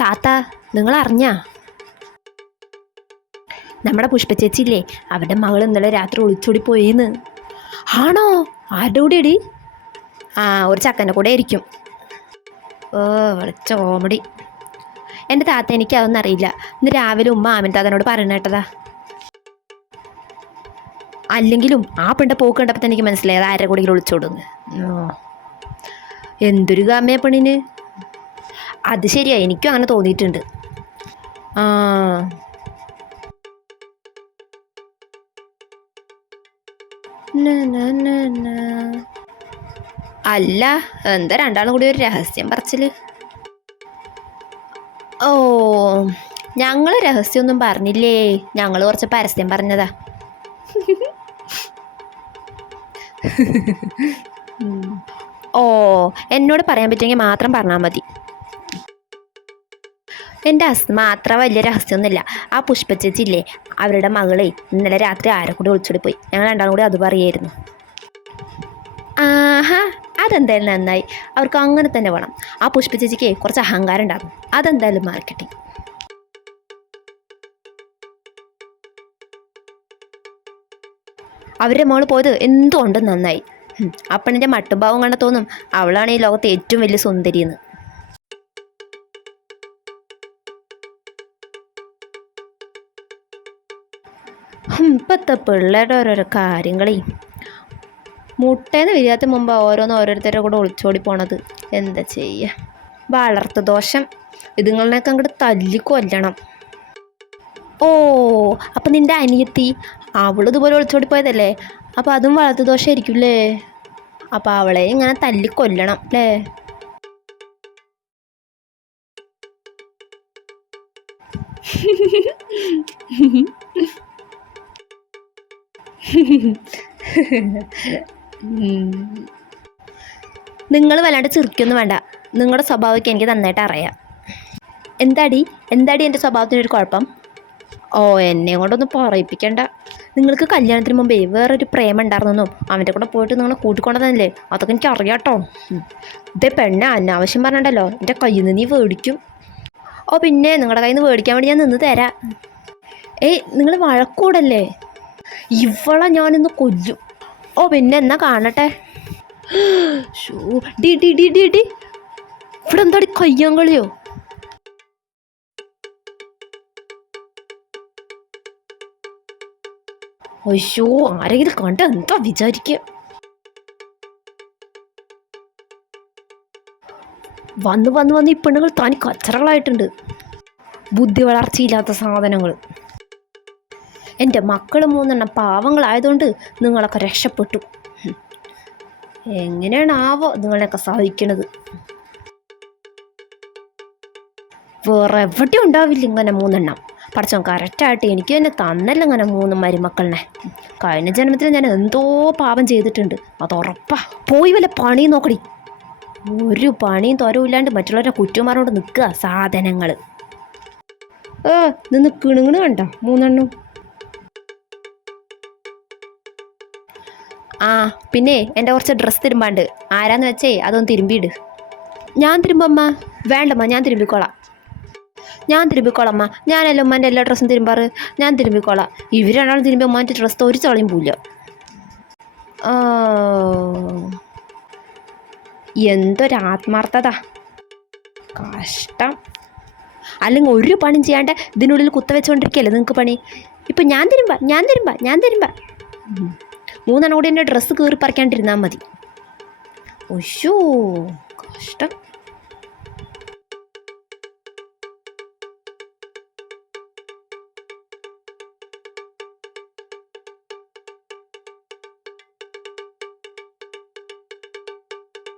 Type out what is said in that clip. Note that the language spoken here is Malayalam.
താത്ത നിങ്ങൾ അറിഞ്ഞാ നമ്മുടെ പുഷ്പ ഇല്ലേ അവരുടെ മകൾ ഇന്നലെ രാത്രി ഒളിച്ചോടി പോയിന്ന്. ആണോ? ആരുടെ കൂടെ ഇടി ആ ഒരു ചക്കന്റെ കൂടെ ആയിരിക്കും. ഓ വിളിച്ച കോമഡി എന്റെ താത്ത എനിക്ക് അതൊന്നും അറിയില്ല. ഇന്ന് രാവിലെ ഉമ്മ ആമിൻ താത്തനോട് പറയണ കേട്ടതാ. അല്ലെങ്കിലും ആ പെണ്ണ പോക്ക് കണ്ടപ്പോൾ തന്നെ എനിക്ക് മനസ്സിലായത് ആരുടെ കൂടെ ഒളിച്ചോടുന്നു. എന്തൊരു ഗാമയ പെണ്ണിന്. അത് ശരിയാ എനിക്കും അങ്ങനെ തോന്നിയിട്ടുണ്ട്. ആ. അല്ല എന്താ രണ്ടാളും കൂടി ഒരു രഹസ്യം പറച്ചിൽ? ഓ ഞങ്ങൾ രഹസ്യമൊന്നും പറഞ്ഞില്ലേ? ഞങ്ങൾ കുറച്ച് പരസ്യം പറഞ്ഞതാ. ഓ എന്നോട് പറയാൻ പറ്റുമെങ്കിൽ മാത്രം പറഞ്ഞാൽ മതി. എന്റെ അസ്മ അത്ര വലിയ രഹസ്യമൊന്നുമില്ല. ആ പുഷ്പച്ചേച്ചില്ലേ അവരുടെ മകളെ ഇന്നലെ രാത്രി ആരെ കൂടി ഒളിച്ചോടി പോയി. ഞങ്ങൾ രണ്ടാളും കൂടി അത് പറയായിരുന്നു. ആഹാ അതെന്തായാലും നന്നായി. അവർക്ക് അങ്ങനെ തന്നെ വേണം. ആ പുഷ്പചേച്ചിക്ക് കുറച്ച് അഹങ്കാരം ഉണ്ടാകും. അതെന്തായാലും മാർക്കറ്റിംഗ് അവരുടെ മോൾ പോയത് എന്തുകൊണ്ടും നന്നായി. അപ്പണിന്റെ മട്ടുഭാവം കണ്ട തോന്നും. അവളാണ് ഈ ലോകത്തെ ഏറ്റവും വലിയ സുന്ദരിയെന്ന്. ഹും, ഇപ്പത്തെ പിള്ളേരുടെ ഓരോരോ കാര്യങ്ങളേ. മുട്ടേന്ന് വിരിയാത്ത മുമ്പ് ഓരോന്ന് ഓരോരുത്തരുടെ കൂടെ ഒളിച്ചോടി പോണത്. എന്താ ചെയ്യുക വളർത്തു ദോഷം. ഇതുങ്ങളിനൊക്കെ അങ്ങോട്ട് തല്ലി കൊല്ലണം. ഓ അപ്പം നിന്റെ അനിയത്തി അവളിതുപോലെ ഒളിച്ചോടി പോയതല്ലേ? അപ്പോൾ അതും വളർത്തു ദോഷമായിരിക്കും അപ്പം അവളെ ഇങ്ങനെ തല്ലി കൊല്ലണം അല്ലേ നിങ്ങൾ വല്ലാണ്ട് ചിരിക്കൊന്നും വേണ്ട. നിങ്ങളുടെ സ്വഭാവമൊക്കെ എനിക്ക് നന്നായിട്ട് അറിയാം. എന്താടി? എന്താടി എന്റെ സ്വഭാവത്തിനൊരു കുഴപ്പം? ഓ എന്നെ കൊണ്ടൊന്നും പറയിപ്പിക്കണ്ട. നിങ്ങൾക്ക് കല്യാണത്തിന് മുമ്പേ വേറൊരു പ്രേമം ഉണ്ടായിരുന്നെന്നും അവന്റെ കൂടെ പോയിട്ട് നിങ്ങളെ കൂട്ടിക്കൊണ്ടതല്ലേ അതൊക്കെ എനിക്ക് അറിയാട്ടോ. ഇതേ പെണ്ണ അനാവശ്യം പറഞ്ഞിട്ടല്ലോ. എന്റെ കയ്യിൽ നിന്ന് നീ മേടിക്കും ഓ പിന്നെ നിങ്ങളുടെ കയ്യിൽ നിന്ന് മേടിക്കാൻ വേണ്ടി ഞാൻ നിന്ന് തരാം. ഏയ് നിങ്ങൾ വഴക്കൂടല്ലേ? ഇവളെ ഞാനിന്ന് കൊല്ലും. ഓ പിന്നെ എന്നാ കാണട്ടെ? ഷൂ ഡി ഡി ഡി ഡി ഇവിടെ എന്താടി കയ്യാങ്കളിയോ? അയ്യോ ആരെങ്കിലും കണ്ട എന്താ വിചാരിക്കുക വന്ന് വന്ന് വന്ന് ഈ പെണ്ണുങ്ങൾ താൻ കച്ചറകളായിട്ടുണ്ട്. ബുദ്ധി വളർച്ചയില്ലാത്ത സാധനങ്ങൾ. എന്റെ മക്കൾ മൂന്നെണ്ണം പാവങ്ങളായതുകൊണ്ട് നിങ്ങളൊക്കെ രക്ഷപ്പെട്ടു. എങ്ങനെയാണാവോ നിങ്ങളെയൊക്കെ സഹിക്കണത്. വേറെ എവിടെ ഉണ്ടാവില്ല ഇങ്ങനെ മൂന്നെണ്ണം. പഠിച്ചോ കറക്റ്റായിട്ട് എനിക്ക് തന്നെ തന്നല്ല ഇങ്ങനെ മൂന്ന് മരുമക്കളിനെ കഴിഞ്ഞ ജന്മത്തിൽ ഞാൻ എന്തോ പാപം ചെയ്തിട്ടുണ്ട്. അത് ഉറപ്പാ. പോയി വല്ല പണി നോക്കടി. ഒരു പണിയും തോരവും ഇല്ലാണ്ട് മറ്റുള്ളവരെ കുറ്റം പറഞ്ഞുകൊണ്ട് നിൽക്കുക സാധനങ്ങൾ ഏ നിന്ന് കിണുങ്ങണ് കണ്ട മൂന്നെണ്ണം? ആ പിന്നെ എന്റെ കുറച്ച് ഡ്രസ്സ് തിരുമ്പാണ്ട്. ആരാന്ന് വെച്ചേ അതൊന്ന് തിരുമ്പിയിട്. ഞാൻ തിരുമ്പമ്മ വേണ്ടമ്മ ഞാൻ തിരുമ്പിക്കോളാം. ഞാൻ തിരുമ്പിക്കോളാം അമ്മ. ഞാനല്ല എല്ലാ ഡ്രസ്സും തിരുമ്പാറ്? ഞാൻ തിരുമ്പിക്കോളാം. ഇവർ രണ്ടാളും തിരുമ്പി ഉമ്മാന്റെ ഡ്രസ്സ് ഒരു ചളയും ആ, എന്തൊരാത്മാർത്ഥത കഷ്ടം. അല്ലെങ്കിൽ ഒരു പണി ചെയ്യാണ്ട് ഇതിനുള്ളിൽ കുത്ത വെച്ചുകൊണ്ടിരിക്കുകയല്ലേ നിങ്ങൾക്ക് പണി? ഇപ്പം ഞാൻ തരുമ്പ ഞാൻ തരുമ്പ ഞാൻ തരുമ്പ. മൂന്നെണ്ണം കൂടി എന്റെ ഡ്രസ്സ് കീറി പറിക്കാണ്ടിരുന്നാൽ മതി. ഒശോ കഷ്ടം.